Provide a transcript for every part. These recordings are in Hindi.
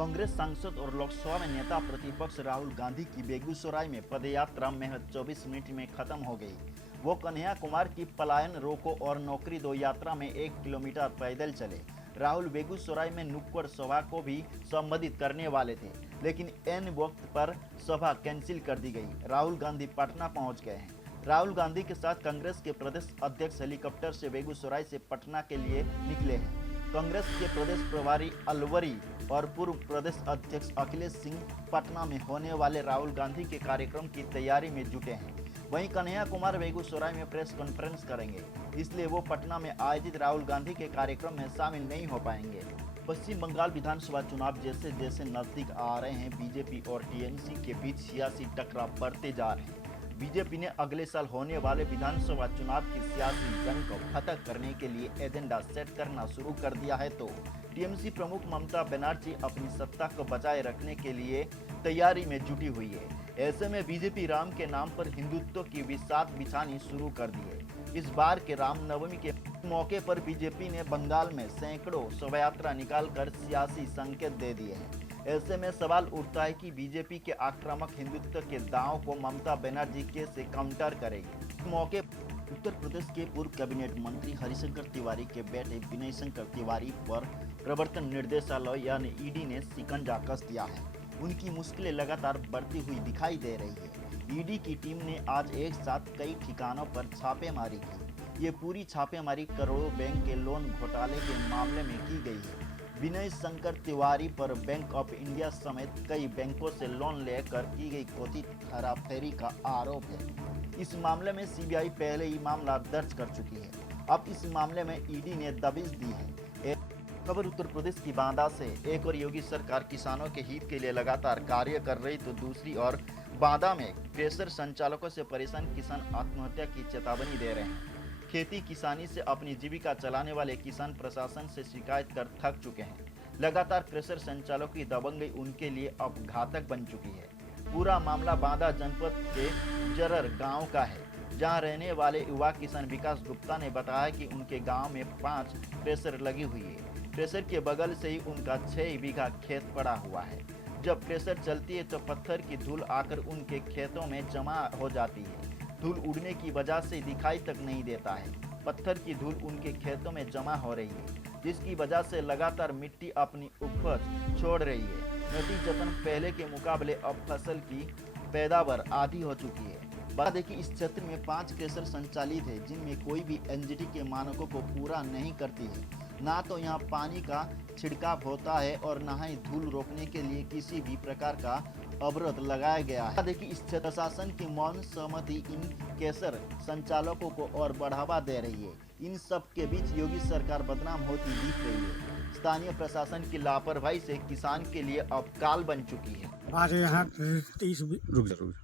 कांग्रेस सांसद और लोकसभा में नेता प्रतिपक्ष राहुल गांधी की बेगूसराय में पदयात्रा महज 24 मिनट में खत्म हो गई। वो कन्हैया कुमार की पलायन रोको और नौकरी दो यात्रा में 1 किलोमीटर पैदल चले। राहुल बेगूसराय में नुक्कड़ सभा को भी संबोधित करने वाले थे, लेकिन एन वक्त पर सभा कैंसिल कर दी गई। राहुल गांधी पटना पहुंच गए हैं। राहुल गांधी के साथ कांग्रेस के प्रदेश अध्यक्ष हेलीकॉप्टर से बेगूसराय से पटना के लिए निकले हैं। कांग्रेस के प्रदेश प्रभारी अलवरी और पूर्व प्रदेश अध्यक्ष अखिलेश सिंह पटना में होने वाले राहुल गांधी के कार्यक्रम की तैयारी में जुटे हैं। वहीं कन्हैया कुमार बेगूसराय में प्रेस कॉन्फ्रेंस करेंगे, इसलिए वो पटना में आयोजित राहुल गांधी के कार्यक्रम में शामिल नहीं हो पाएंगे। पश्चिम बंगाल विधानसभा चुनाव जैसे जैसे नजदीक आ रहे हैं, बीजेपी और टीएमसी के बीच सियासी टकराव बढ़ते जा रहे हैं। बीजेपी ने अगले साल होने वाले विधानसभा चुनाव की सियासी जंग को खत्म करने के लिए एजेंडा सेट करना शुरू कर दिया है, तो टीएमसी प्रमुख ममता बनर्जी अपनी सत्ता को बचाए रखने के लिए तैयारी में जुटी हुई है। ऐसे में बीजेपी राम के नाम पर हिंदुत्व की बिसात बिछानी शुरू कर दी है। इस बार के रामनवमी के मौके पर बीजेपी ने बंगाल में सैकड़ों शोभायात्रा निकालकर सियासी संकेत दे दिए हैं। ऐसे में सवाल उठता है कि बीजेपी के आक्रामक हिंदुत्व के दांव को ममता बनर्जी कैसे काउंटर करेगी। इस मौके उत्तर प्रदेश के पूर्व कैबिनेट मंत्री हरिशंकर तिवारी के बेटे विनय शंकर तिवारी पर प्रवर्तन निर्देशालय यानी ईडी ने शिकंजा कस दिया है। उनकी मुश्किलें लगातार बढ़ती हुई दिखाई दे रही है। ईडी की टीम ने आज एक साथ कई ठिकानों पर छापेमारी की। ये पूरी छापेमारी करोड़ों बैंक के लोन घोटाले के मामले में की गई है। विनय शंकर तिवारी पर बैंक ऑफ इंडिया समेत कई बैंकों से लोन लेकर की गई कथित हेराफेरी का आरोप है। इस मामले में सीबीआई पहले ही मामला दर्ज कर चुकी है। अब इस मामले में ईडी ने दबिश दी है। खबर उत्तर प्रदेश की बांदा से। एक और योगी सरकार किसानों के हित के लिए लगातार कार्य कर रही, तो दूसरी ओर बांदा में क्रेशर संचालकों से परेशान किसान आत्महत्या की चेतावनी दे रहे हैं। खेती किसानी से अपनी जीविका चलाने वाले किसान प्रशासन से शिकायत कर थक चुके हैं। लगातार क्रेशर संचालकों की दबंगई उनके लिए अब घातक बन चुकी है। पूरा मामला बांदा जनपद के जरर गांव का है, जहां रहने वाले युवा किसान विकास गुप्ता ने बताया कि उनके गांव में 5 क्रेशर लगी हुई है। क्रेशर के बगल से ही उनका 6 बीघा खेत पड़ा हुआ है। जब क्रेशर चलती है तो पत्थर की धूल आकर उनके खेतों में जमा हो जाती है। धूल उड़ने की वजह से दिखाई तक नहीं देता है। पत्थर की धूल उनके खेतों में जमा हो रही है, जिसकी वजह से लगातार मिट्टी अपनी उपज छोड़ रही है। नतीजतन पहले के मुकाबले अब फसल की पैदावार आधी हो चुकी है। बता दें कि इस क्षेत्र में 5 क्रेशर संचालित है, जिनमें कोई भी एनजीटी के मानकों को पूरा नहीं करती है। ना तो यहाँ पानी का छिड़काव होता है और न ही धूल रोकने के लिए किसी भी प्रकार का अवरोध लगाया गया है। देखिए, इस क्षेत्र प्रशासन की मौन सहमति इन क्रेशर संचालकों को और बढ़ावा दे रही है। इन सब के बीच योगी सरकार बदनाम होती दिख रही है। स्थानीय प्रशासन की लापरवाही से किसान के लिए अब काल बन चुकी है। हमारे यहाँ रुक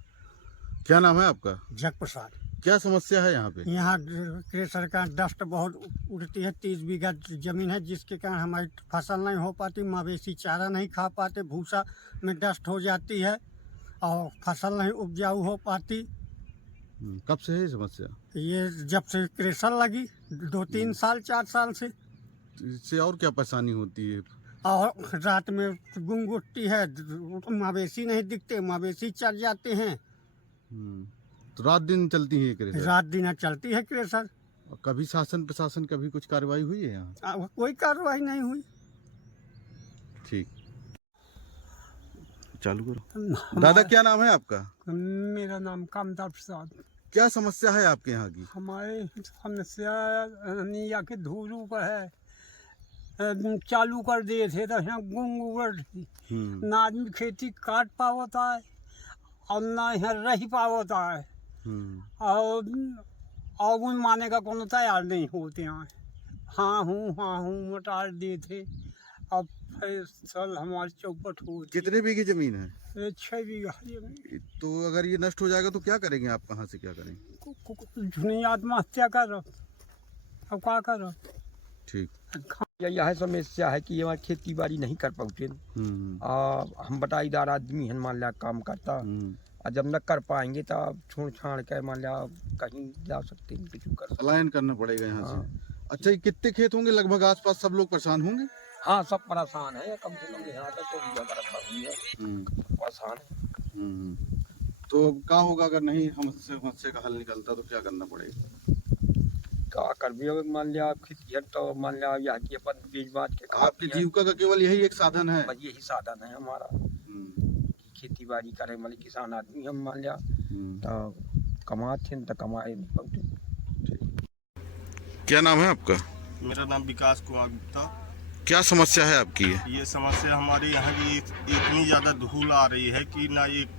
क्या नाम है आपका? जग प्रसाद। क्या समस्या है यहाँ पे? यहाँ क्रेशर का डस्ट बहुत उड़ती है। 30 बीघा जमीन है, जिसके कारण हमारी फसल नहीं हो पाती। मवेशी चारा नहीं खा पाते, भूसा में डस्ट हो जाती है और फसल नहीं उपजाऊ हो पाती। कब से है ये समस्या? ये जब से क्रेशर लगी 2-3 साल 4 साल से। इससे और क्या परेशानी होती है? और रात में गुंग उठती है, मवेशी नहीं दिखते, मवेशी चल जाते हैं। तो रात दिन चलती है क्रेशर? रात दिन चलती है क्रेशर। कभी शासन प्रशासन कभी कुछ कार्रवाई हुई है यहाँ? कोई कार्रवाई नहीं हुई। ठीक, चालू करो। दादा क्या नाम है आपका? मेरा नाम कामता प्रसाद। क्या समस्या है आपके यहाँ की? हमारे समस्या निया के धूल ऊपर है, चालू कर दिए थे तो यहाँ गुंग उड़ ना आदमी खेती काट पावता है और ना यहाँ रह पावता है। और उन माने का कोनो तैयार नहीं होते हैं। हाँ हूँ मोटार दिए थे। अब फसल हमारी चौपट हो। कितने बीघी जमीन है? 6 बीघा जमीन। तो अगर ये नष्ट हो जाएगा तो क्या करेंगे आप? कहाँ से क्या करेंगे? झुनी आत्महत्या करो, अब क्या करो? ठीक, यह समस्या है कि हमारी खेती बाड़ी नहीं कर पाते। हम बटाईदार आदमी हैं, मान लिया काम करता, और जब न कर पाएंगे तो छोड़ छाड़ कर मान लिया कहीं जा सकते हैं, कुछ कर पलायन करना पड़ेगा यहाँ से। अच्छा, ये कितने खेत होंगे लगभग आसपास? सब लोग परेशान होंगे? हाँ सब परेशान है, कम से कम यहाँ तक तो परेशान है। तो क्या होगा अगर नहीं समस्या का हल निकलता तो क्या करना पड़ेगा? क्या कर भी अब मान लिया आप खेती तो मान लिया यहाँ की अपन बीज बाज के खा आपकी जीविका का केवल यही एक साधन है? बस यही साधन है हमारा, खेती बाड़ी करे, मतलब किसान आदमी हम मान लिया तो कमाते तो कमाए नहीं पाते। क्या नाम है आपका? मेरा नाम विकास कुमार गुप्ता। क्या समस्या है आपकी? ये समस्या हमारे यहाँ की इतनी ज़्यादा धूल आ रही है कि ना एक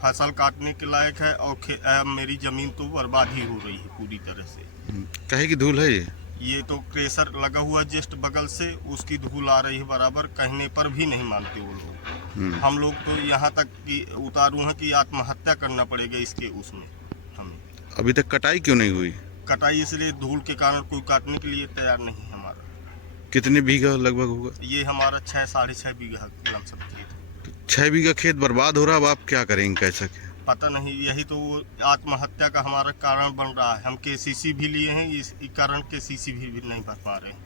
फसल काटने के लायक है और मेरी ज़मीन तो बर्बाद ही हो रही है पूरी तरह से। काहे की धूल है ये तो क्रेशर लगा हुआ जस्ट बगल से, उसकी धूल आ रही है बराबर, कहने पर भी नहीं मानते वो लोग। हम लोग तो यहाँ तक कि उतारू हैं कि आत्महत्या करना पड़ेगा इसके उसमें हमें। अभी तक कटाई क्यों नहीं हुई? कटाई इसलिए धूल के कारण कोई काटने के लिए तैयार नहीं है हमारा। कितने बीघा लगभग होगा? ये हमारा 6-6.5 बीघा लमसम खेत। 6 बीघा खेत बर्बाद हो रहा, अब आप क्या करेंगे, कैसा क्या? पता नहीं, यही तो आत्महत्या का हमारा कारण बन रहा है। हम केसीसी भी लिए हैं, इस कारण केसीसी भी नहीं भर पा रहे हैं।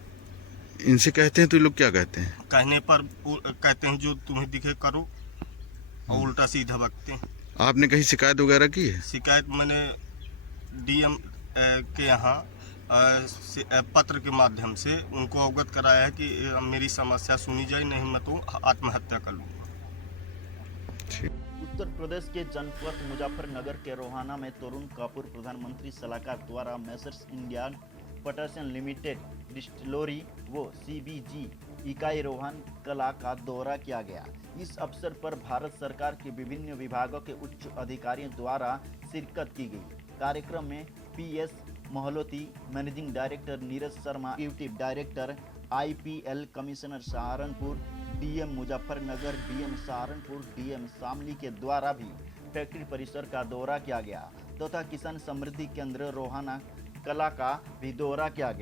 इनसे कहते हैं तो ये लोग क्या कहते हैं? कहने पर कहते हैं जो तुम्हें दिखे करो, और उल्टा सीधा बकते हैं। आपने कहीं शिकायत वगैरह की है? शिकायत मैंने डीएम के यहाँ पत्र के माध्यम से उनको अवगत कराया है कि मेरी समस्या सुनी जाए, नहीं मैं तो आत्महत्या कर लूँगा। उत्तर प्रदेश के जनपद मुजफ्फरनगर के रोहाना में तरुण कपूर प्रधानमंत्री सलाहकार द्वारा मेसर्स इंडियन पटर्सन लिमिटेड डिस्टिलरी व सीबीजी इकाई रोहन कला का दौरा किया गया। इस अवसर पर भारत सरकार के विभिन्न विभागों के उच्च अधिकारियों द्वारा शिरकत की गई। कार्यक्रम में PS Mahloti, managing director Neeraj Sharma, executive director IPL commissioner Saharanpur, DM Muzaffarnagar, DM Saharanpur, DM Shamli के द्वारा भी फैक्ट्री परिसर का दौरा किया गया तथा किसान समृद्धि केंद्र रोहाना कला का भी दौरा किया गया।